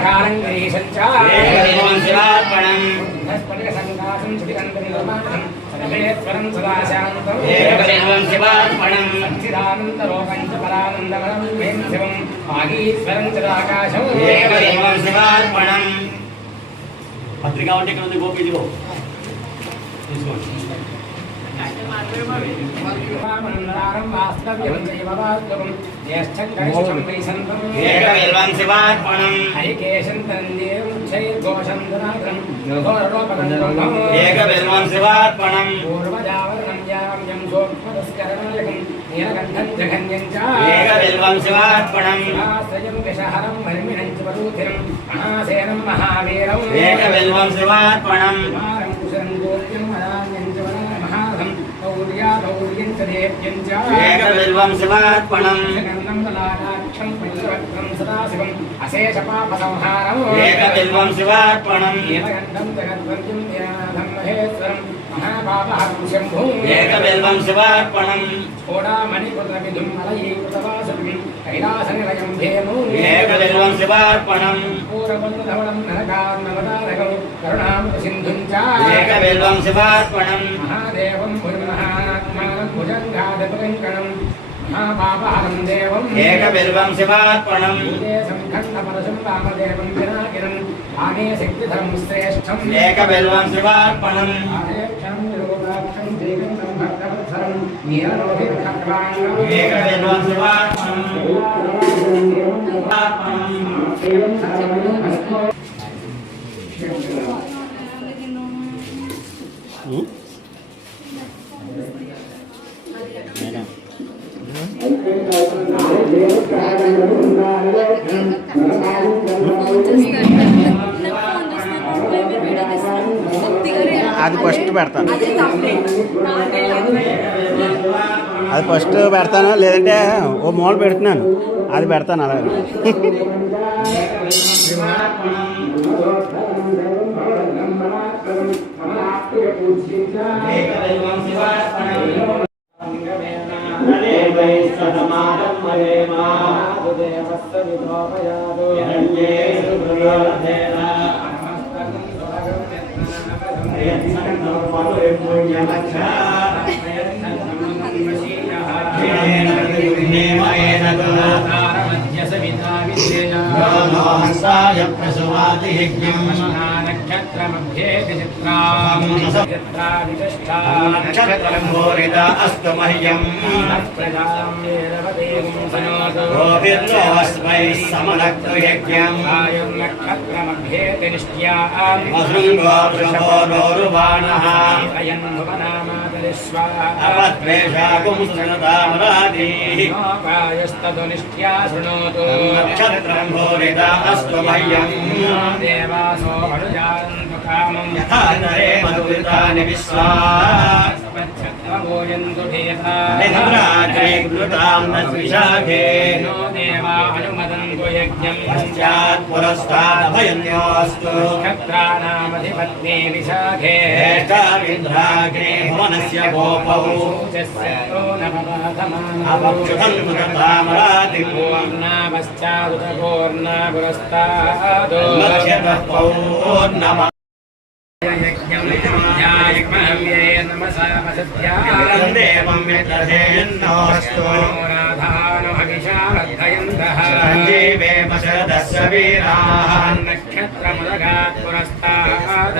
महाकालं गणेशं च एकविल्वं शिवार्पणम् स्फटिकसङ्काशं श्रुतिकन्दनिर्माणं सर्वेश्वरं सदाशान्तम् एकविल्वं शिवार्पणम् सच्चिदानन्दरूपं च परानन्दवरं वें शिवं वागीश्वरं च आकाशम् एकविल्वं शिवार्पणम् पत्रिका ఉంటే ఇక్కడ ఉంది గోపి ఇదిగో తీసుకోండి एकविल्वं शिवार्पणम् एकविल्वं शिवार्पणम् एकविल्वं शिवार्पणम् एकविल्वं शिवार्पणम् एकविल्वं शिवार्पणम् एकविल्वं शिवार्पणम् एकविल्वं शिवार्पणम् एकविल्वं शिवार्पणम् एकविल्वं शिवार्पणम् एकविल्वं शिवार्पणम् एकविल्वं शिवार्पणम् एकविल्वं అది ఫస్ట్ పెడతాను అది ఫస్ట్ పెడతాను లేదంటే ఓ మూల పెడుతున్నాను అది పెడతాను అలాగే अस्तु मह्यम् गोभिर्नोऽस्मै समनक्तु यज्ञम् वसृङ्गो वृषभो नोरुबाणः अपद्वेषाकुंसनतामरादिः नक्षत्रं भूरिदा अस्तु मह्यम् देवासो अनुजानन्तु कामं यथा नरे मधुरितानि विश्वा निन्द्राग्रे न द्विशाखे नो देवा अनुमदन्तु यज्ञं पश्चात् पुरस्तादभयन्योऽस्तु नक्षत्राणामधिपत्नी विशाखे हेष्टाविन्द्राग्रे भुवनस्य गोपौ अपक्षुधन्मुदतामरातिम् पूर्णा पुरस्तादो मध्यतः पौर्णम देवं यत्रधेन्नोऽस्तु सञ्जीवे शरदस्य वीराः नक्षत्रमुदगात् पुरस्तात्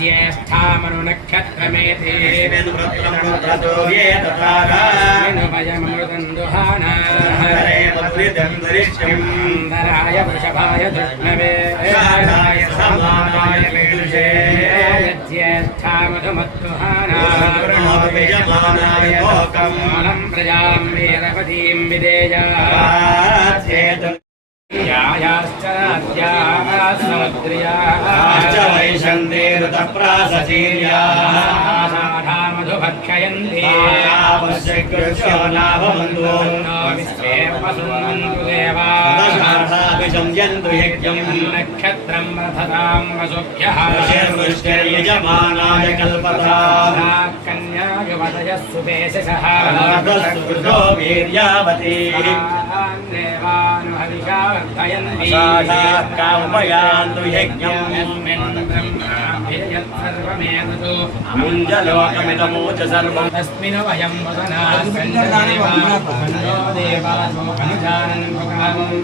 ज्येष्ठामनुनक्षत्रमेते ज्येष्ठामनुनक्षत्रमेते वृषभाय धृष्णवे समानाय मीदृशे ज्येष्ठामधुमत्तुहानाय लोकम् प्रजां वेदपतीं विदेयाश्च समुद्र्याश्च वैशन्ते ऋतप्रासचीर्याः मधुभक्षयन्ति आवश्यकृत्यो नाभवन्तो विश्वेपसुन्वन्तु देवाभिषंयन्तु यज्ञम् नक्षत्रं रथतां वसुभ्यः यजमानाय कल्पता कन्याय पतयः सुपेशसः सुकृतो वीर्यावती देवानुहविषा वर्धयन्ति साक्षात् कामयान्तु यज्ञम् सर्वमेततो मुञ्जलोकमिदमूच सर्वम् तस्मिन् वयं देवासो अनुजानन्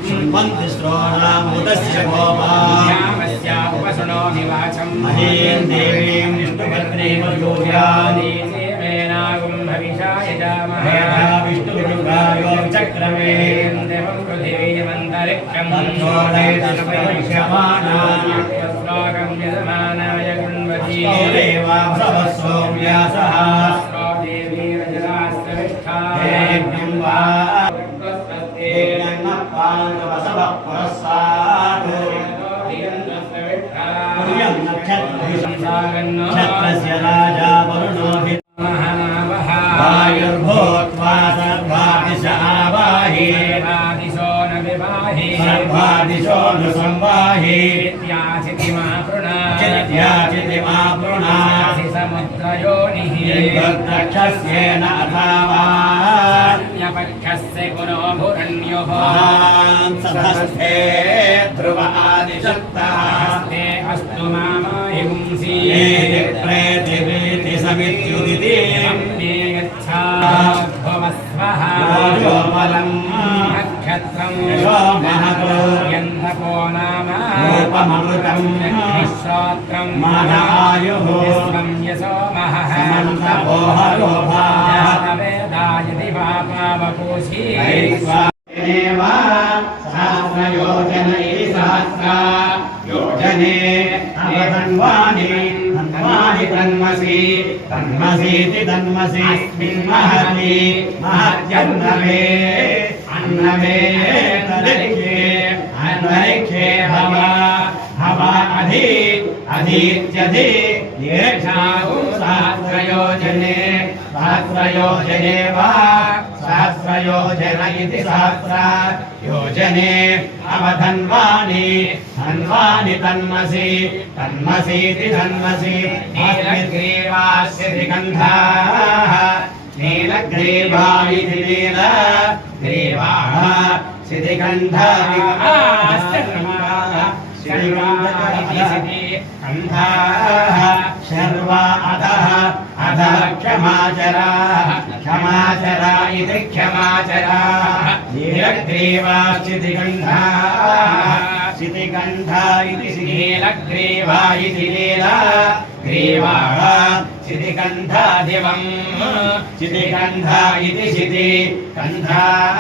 शृण्वन्ति श्रोणामुदस्य गोपास्या उपसुनो निवाचम् महीं देवीं विष्णुपत्नीं यूयानि देवेनागुं भविषा यजामहे विष्णुरुद्रायो चक्रमे देवं पृथिवीमन्तरिक्षं श्लोकं यजमानाय गुण्वती देवाभवस्वो व्यासः देवी रजरास्त्रविष्ठा यज्ञं वा पाण्डवसवः पुरस्तात् क्षत्रस्य राजा वरुणोऽभि वायुर्भूत्वा सर्वादिश आवाहि दिशो न विवाहि सर्वादिशो नु संवाहि चित्याचितिमापृणासि समुद्रयोनिः दक्षस्येन अथावा पक्षस्य गुणो भुरण्योः सधस्थे ध्रुव आदिशक्तः ते अस्तु मामाहि पुंसि प्रेतिवेति समित्युदिति मे यच्छा भवस्वः योमलम् नक्षत्रम् यशो महतो यन्तको नाम रूपममृतम् श्रोत्रम् मानायुः विश्वं यशो महः समन्तपोहरोभाः वेदायति पापावपूषि सहस्रयोजन इति सहस्रा योजने अवधन्वानि धन्वानि तन्मसि तन्मसीति तन्मसिस्मिन् महति महत्यन्नवे अन्नवे तदरिक्षे अन्वरिक्षे हवा हवा अधि अधीत्यधि दीर्घागुं सहस्रयोजने सहस्रयोजने वा सहस्रयोजन इति सहस्रा योजने अवधन्वानि धन्वानि तन्मसि तन्मसीति तन्मसि नीलग्रीवास्य त्रिगन्धाः नीलग्रीवा इति नीलग्रीवाः गन्धाः शर्वा अधः अधः क्षमाचराः क्षमाचरा इति क्षमाचराः नीलग्रीवाश्चितिगन्धाः शितिगन्धा इति नीलग्रीवा इति नीलग्रीवाः शितिगन्धा दिवम् शितिगन्धा इति शितिगन्धाः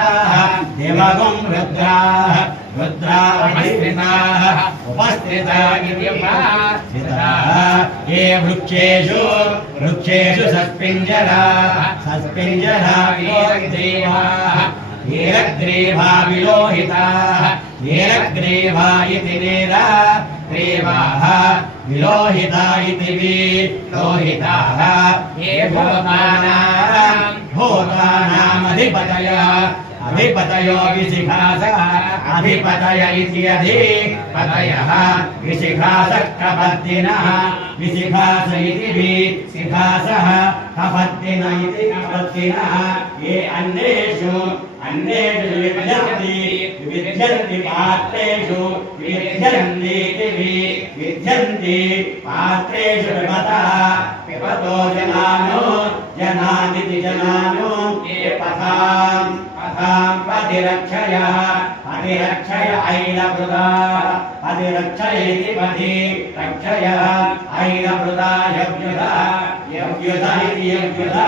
दिवगुं रुद्राः रुद्रा उपस्थिताः उपस्थिता इति उपस्थिताः ये वृक्षेषु वृक्षेषु सस्पिञ्जराः सस्पिञ्जरा नीलग्रीवाः नीलग्रीवा विलोहिताः नीलग्रीवा इति नीलग्रीवाः विलोहिता इति विलोहिताः ये भूतानामधिपतयः अधिपतयो विशिखासः अधिपतय इति अधिपतयः विशिखासः कपत्तिनः विशिखास इति विशिखासः कपत्तिन इति कपत्तिनः ये अन्येषु विद्यन्ति पात्रेषु विद्यन्ति विद्यन्ति पात्रेषु पिबतो जनानो जनानिति जनानो ये पथां पतिरक्षयः पतिरक्षय ऐलवृदा पतिरक्षयेति पति रक्षयः ऐलवृदा यव्युधा यव्युधा इति यव्युधा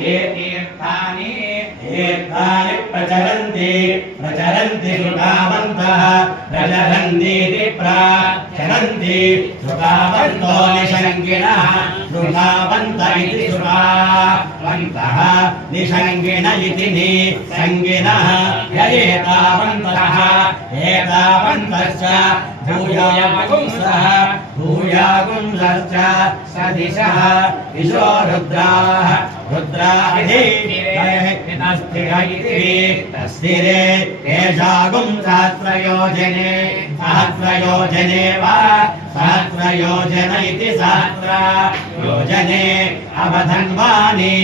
ये तीर्थानि तीर्थानि प्रचरन्ति प्रचरन्ति सुखावन्तः प्रचरन्तीति प्रचरन्ति सुखावन्तो निषङ्गिणः सुखावन्त इति सुखावन्तः निषङ्गिण इति निषङ्गिणः य एतावन्तः एतावन्तश्च भूयागुंसः भूयागुंसश्च सदिशः दिशो रुद्राः रुद्राभिः तस्थिरे एषागुं सहस्रयोजने सहस्रयोजने वा सहस्रयोजन इति सहस्र योजने अवधन्वानि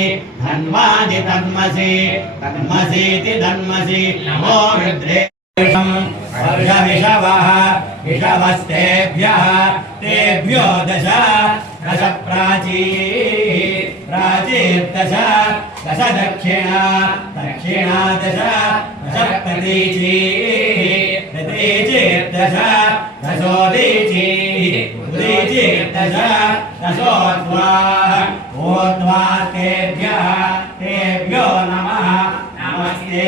धन्वानि तन्मसि तन्मसीति तन्मसि नमो रुद्रे विषवः विषवस्तेभ्यः तेभ्यो दश दश प्राचीर्दश दश दक्षिणा दक्षिणा दश दश प्रतीचीर्दश दशोदीचीर्दश दशोर्ध्वा ऊर्ध्वा तेभ्यो नमः नमस्ते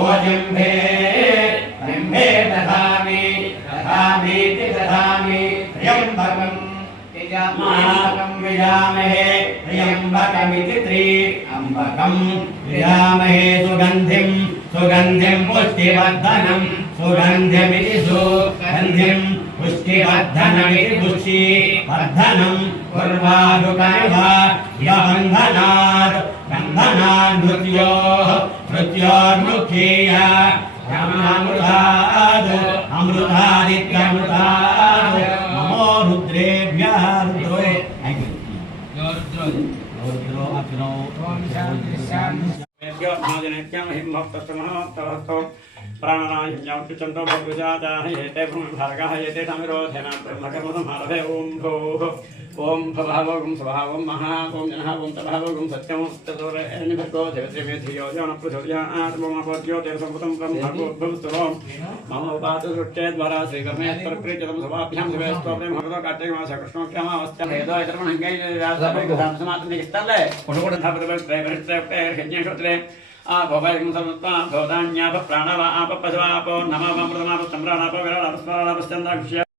ओजिम्भे जिम्भे दधामि दधामीति दधामि त्र्यम्बकं विजामहे त्र्यम्बकमिति त्र्यम्बकं विजामहे सुगन्धिं पुष्टिवर्धनं सुगन्धिमिति सुगन्धिं पुष्टिवर्धनमिति पुष्टिवर्धनं कुर्वारुकमिव यबन्धनात् मृत्योर्मुखीय अमृतादित्यमृतात् नमो रुद्रेभ्यः रुद्रो अग्नो प्राणनायचंद्रो भगवजाते भूमिभागः येते तमिरोधेन ब्रह्मकर्मसंहारभे ओं भोः ओं भवः स्वभावं महा ओं जनः ओं तभः ओं सत्यं ततोरेणिभर्गो देवत्रिमेधियो जनप्रचोदयात् ममपर्यो तेरसंपुतं ब्रह्मभूस्तरो मम उपातु सृष्टेद्वारा श्रीकर्मेश्वरप्रीत्यतं सभाभ्यां शिवेस्त्वप्रेम भगवतो कार्तिकमासः कृष्णोक्यमावस्त्य हेदो इतरमहङ्गैरासमात्मनिकिस्तल्ले कुटुकुटधापदवस्त्रैभरित्रैर्यज्ञेश्वत्रे भवैकं समत्वा भवदान्याप प्राणव आप पशवापो नमः अमृतमाप सम्राणाप विराडाप स्मराणाप स्कन्दाक्ष्य